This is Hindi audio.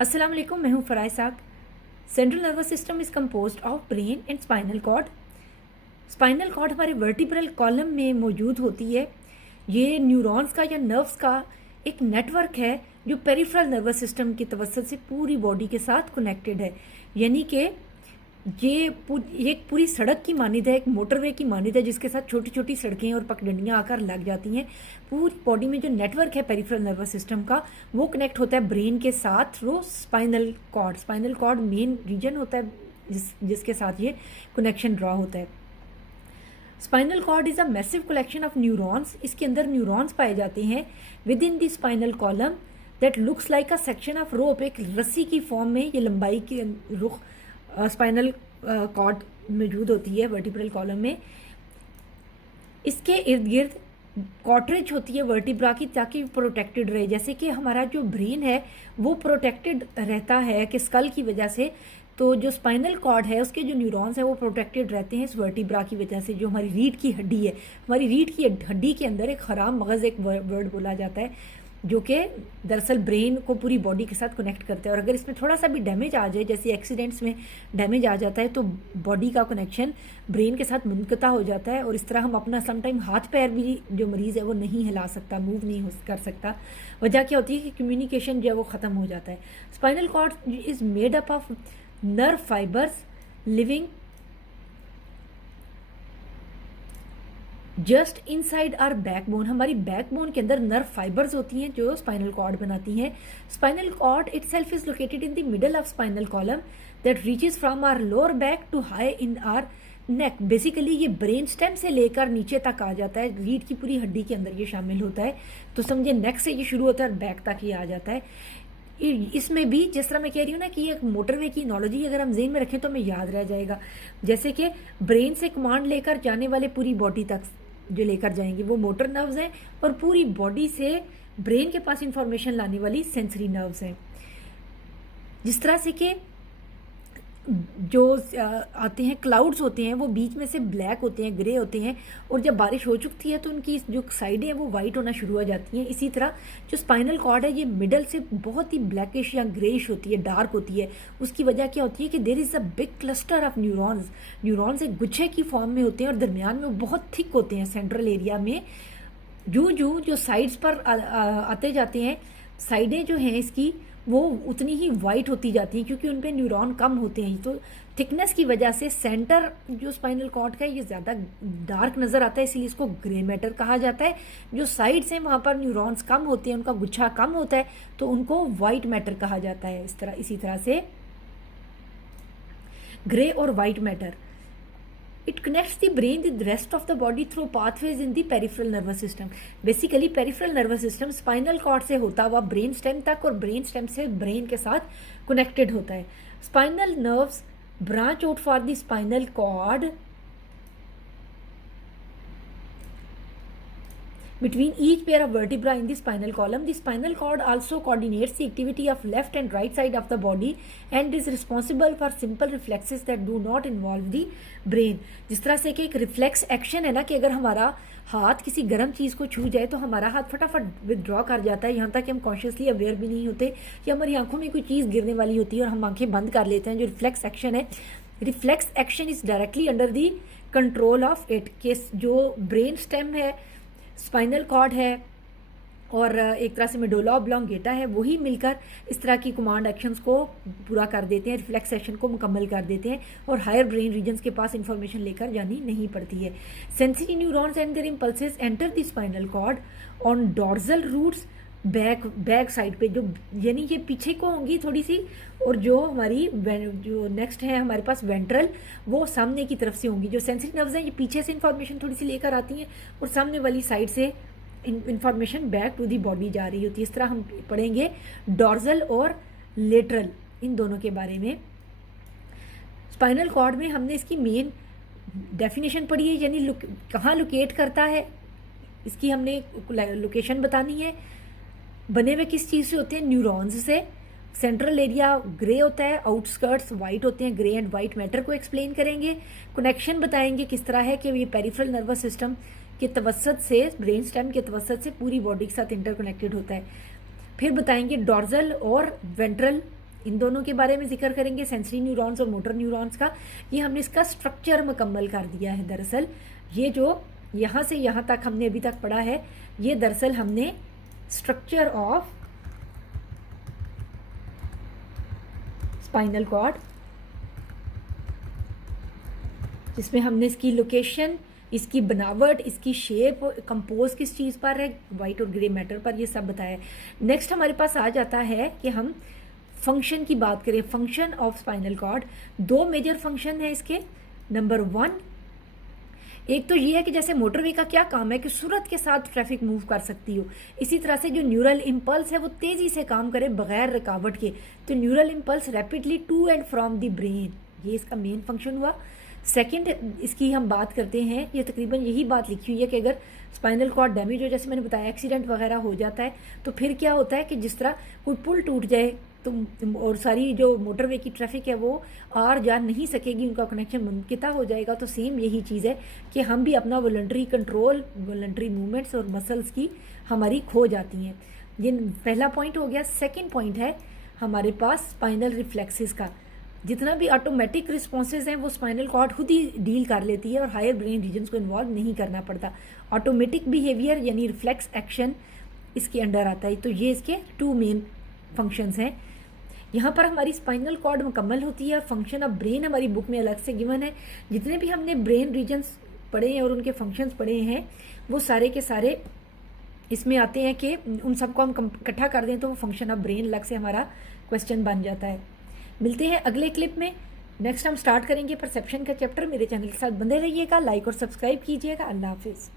अस्सलाम वालेकुम, मैं हूँ फराय साग। Central nervous system is composed of brain and spinal cord. Spinal cord हमारे वर्टिब्रल कॉलम में मौजूद होती है। ये न्यूरॉन्स का या नर्व्स का एक नेटवर्क है जो पेरिफेरल नर्वस सिस्टम की तवज्जुह से पूरी बॉडी के साथ कनेक्टेड है। यानी कि ये एक पूरी सड़क की मानिंद है, एक मोटरवे की मानिंद है जिसके साथ छोटी छोटी सड़कें और पगडंडियाँ आकर लग जाती हैं। पूरी बॉडी में जो नेटवर्क है पेरिफेरल नर्वस सिस्टम का, वो कनेक्ट होता है ब्रेन के साथ through spinal cord. Spinal cord main region होता है जिसके साथ ये कनेक्शन ड्रॉ होता है। Spinal cord is a massive collection of neurons. इसके अंदर न्यूरॉन्स पाए जाते हैं within the spinal column that looks like a section of rope. एक रस्सी की फॉर्म में ये लंबाई की रुख स्पाइनल कॉर्ड मौजूद होती है वर्टिब्रल कॉलम में। इसके इर्द गिर्द कॉर्टेज होती है वर्टिब्रा की, ताकि प्रोटेक्टेड रहे। जैसे कि हमारा जो ब्रेन है वो प्रोटेक्टेड रहता है कि स्कल की वजह से, तो जो स्पाइनल कॉर्ड है उसके जो न्यूरॉन्स हैं वो प्रोटेक्टेड रहते हैं इस वर्टिब्रा की वजह से। जो हमारी रीढ़ की हड्डी है, हमारी रीढ़ की हड्डी के अंदर एक खराम मगज़ एक वर्ड बोला जाता है जो कि दरअसल ब्रेन को पूरी बॉडी के साथ कनेक्ट करता है। और अगर इसमें थोड़ा सा भी डैमेज आ जाए, जैसे एक्सीडेंट्स में डैमेज आ जाता है, तो बॉडी का कनेक्शन ब्रेन के साथ मुनक़ता हो जाता है। और इस तरह हम अपना समटाइम हाथ पैर भी जो मरीज़ है वो नहीं हिला सकता, मूव नहीं कर सकता। वजह क्या होती है कि कम्युनिकेशन जो है वो ख़त्म हो जाता है। Spinal cord is made up of nerve fibres living just inside our backbone. हमारी बैकबोन के अंदर नर्व फाइबर्स होती हैं जो स्पाइनल कॉर्ड बनाती हैं। Spinal cord itself is located in the middle of spinal column that reaches from our lower back to high in our neck. Basically ये ब्रेन स्टेम से लेकर नीचे तक आ जाता है, रीढ़ की पूरी हड्डी के अंदर ये शामिल होता है। तो समझे नेक से ये शुरू होता है और बैक तक ये आ जाता है। इसमें भी जिस तरह मैं कह रही हूँ ना कि एक मोटरवे की नॉलेज अगर हम जेहन में रखें तो हमें याद रह जाएगा। जैसे कि ब्रेन से कमांड लेकर जाने वाले पूरी बॉडी तक जो लेकर जाएंगे वो मोटर नर्व्स हैं, और पूरी बॉडी से ब्रेन के पास इंफॉर्मेशन लाने वाली सेंसरी नर्व्स हैं। जिस तरह से कि जो आते हैं क्लाउड्स होते हैं वो बीच में से ब्लैक होते हैं, ग्रे होते हैं, और जब बारिश हो चुकती है तो उनकी जो साइडें हैं वो वाइट होना शुरू हो जाती हैं। इसी तरह जो स्पाइनल कॉर्ड है ये मिडल से बहुत ही ब्लैकिश या ग्रेइश होती है, डार्क होती है। उसकी वजह क्या होती है कि there is a big cluster of neurons. Neurons एक गुच्छे की फॉर्म में होते हैं और दरमियान में वो बहुत थिक होते हैं सेंट्रल एरिया में। जो साइड्स पर आते जाते हैं, साइडें जो हैं इसकी वो उतनी ही वाइट होती जाती हैं क्योंकि उन पे न्यूरॉन कम होते हैं। तो थिकनेस की वजह से सेंटर जो स्पाइनल कॉर्ड का है ये ज़्यादा डार्क नज़र आता है, इसलिए इसको ग्रे मैटर कहा जाता है। जो साइड्स हैं वहाँ पर न्यूरॉन्स कम होते हैं, उनका गुच्छा कम होता है, तो उनको वाइट मैटर कहा जाता है। इसी तरह से ग्रे और white matter. It connects the brain with the rest of the body through pathways in the peripheral nervous system. Basically peripheral nervous system spinal cord से होता हुआ ब्रेन स्टेम तक और ब्रेन स्टेम से ब्रेन के साथ कनेक्टेड होता है। Spinal nerves branch out for the spinal cord between each pair of vertebra in the spinal column. The spinal cord also coordinates the activity of left and right side of the body and is responsible for simple reflexes that do not involve the brain. जिस तरह से कि एक रिफ्लेक्स एक्शन है ना कि अगर हमारा हाथ किसी गर्म चीज़ को छू जाए तो हमारा हाथ फटाफट विदड्रॉ कर जाता है, यहाँ तक कि हम कॉन्शियसली अवेयर भी नहीं होते, या हमारी आंखों में कोई चीज़ गिरने वाली होती है और हम आंखें बंद कर लेते हैं। जो रिफ्लेक्स एक्शन है, reflex action is directly under the control of it. Case जो ब्रेन स्टेम है, स्पाइनल कॉर्ड है और एक तरह से मेडुला ऑब्लोंगेटा है, वही मिलकर इस तरह की कमांड एक्शंस को पूरा कर देते हैं, रिफ्लेक्स एक्शन को मुकम्मल कर देते हैं, और हायर ब्रेन रीजन्स के पास इंफॉर्मेशन लेकर जानी नहीं पड़ती है। Sensory neurons and their impulses enter the spinal cord on dorsal roots back side पे, जो यानी ये पीछे को होंगी थोड़ी सी, और जो हमारी जो नेक्स्ट है हमारे पास वेंट्रल, वो सामने की तरफ से होंगी। जो सेंसरी नर्व्स हैं ये पीछे से इंफॉर्मेशन थोड़ी सी लेकर आती हैं और सामने वाली साइड से information back to the body जा रही होती है। इस तरह हम पढ़ेंगे डॉर्सल और लेटरल, इन दोनों के बारे में। स्पाइनल कॉर्ड में हमने इसकी मेन डेफिनेशन पढ़ी है, यानी कहाँ लोकेट करता है, इसकी हमने लोकेशन बतानी है। बने हुए किस चीज़ से होते हैं? न्यूरॉन्स से। सेंट्रल एरिया ग्रे होता है, आउटस्कर्ट्स वाइट होते हैं। ग्रे एंड वाइट मैटर को एक्सप्लेन करेंगे। कनेक्शन बताएंगे किस तरह है कि ये पेरिफेरल नर्वस सिस्टम के तवसत से, ब्रेन स्टेम के तवसत से पूरी बॉडी के साथ इंटरकनेक्टेड होता है। फिर बताएंगे डॉर्सल और वेंट्रल इन दोनों के बारे में जिक्र करेंगे, सेंसरी न्यूरॉन्स और मोटर न्यूरॉन्स का। ये हमने इसका स्ट्रक्चर मुकम्मल कर दिया है। दरअसल ये जो यहाँ से यहाँ तक हमने अभी तक पढ़ा है, ये दरअसल हमने स्ट्रक्चर ऑफ स्पाइनल कॉर्ड, जिसमें हमने इसकी लोकेशन, इसकी बनावट, इसकी शेप, कंपोज किस चीज़ पर है, वाइट और ग्रे मैटर पर, ये सब बताया। नेक्स्ट हमारे पास आ जाता है कि हम फंक्शन की बात करें। फंक्शन ऑफ स्पाइनल कॉर्ड, दो मेजर फंक्शन है इसके। नंबर 1, एक तो ये है कि जैसे मोटरवे का क्या काम है कि सूरत के साथ ट्रैफिक मूव कर सकती हो, इसी तरह से जो न्यूरल इम्पल्स है वो तेज़ी से काम करे बगैर रुकावट के। तो neural impulse rapidly to and from the brain, ये इसका मेन फंक्शन हुआ। सेकंड इसकी हम बात करते हैं, ये तकरीबन यही बात लिखी हुई है कि अगर स्पाइनल कॉर्ड डैमेज हो, जैसे मैंने बताया एक्सीडेंट वगैरह हो जाता है, तो फिर क्या होता है कि जिस तरह कोई पुल टूट जाए तो और सारी जो मोटरवे की ट्रैफिक है वो आर जा नहीं सकेगी, उनका कनेक्शन मुनक़िता हो जाएगा। तो सेम यही चीज़ है कि हम भी अपना वॉलंटरी कंट्रोल, वॉलंटरी मूवमेंट्स और मसल्स की हमारी खो जाती हैं। ये पहला पॉइंट हो गया। सेकेंड पॉइंट है हमारे पास स्पाइनल रिफ्लेक्सेस का। जितना भी ऑटोमेटिक रिस्पॉन्सेज हैं वो स्पाइनल कॉर्ड खुद ही डील कर लेती है और हायर ब्रेन रीजन्स को इन्वॉल्व नहीं करना पड़ता। ऑटोमेटिक बिहेवियर यानी रिफ्लेक्स एक्शन इसके अंडर आता है। तो ये इसके 2 मेन फंक्शंस हैं। यहाँ पर हमारी स्पाइनल कॉर्ड मुकम्मल होती है और फंक्शन ऑफ ब्रेन हमारी बुक में अलग से गिवन है। जितने भी हमने ब्रेन रीजन्स पढ़े हैं और उनके फंक्शंस पढ़े हैं वो सारे के सारे इसमें आते हैं कि उन सबको हम इकट्ठा कर दें तो वो फंक्शन ऑफ ब्रेन अलग से हमारा क्वेश्चन बन जाता है। मिलते हैं अगले क्लिप में। नेक्स्ट हम स्टार्ट करेंगे परसेप्शन का चैप्टर। मेरे चैनल के साथ बंधे रहिएगा, लाइक और सब्सक्राइब कीजिएगा। अल्लाह हाफिज़।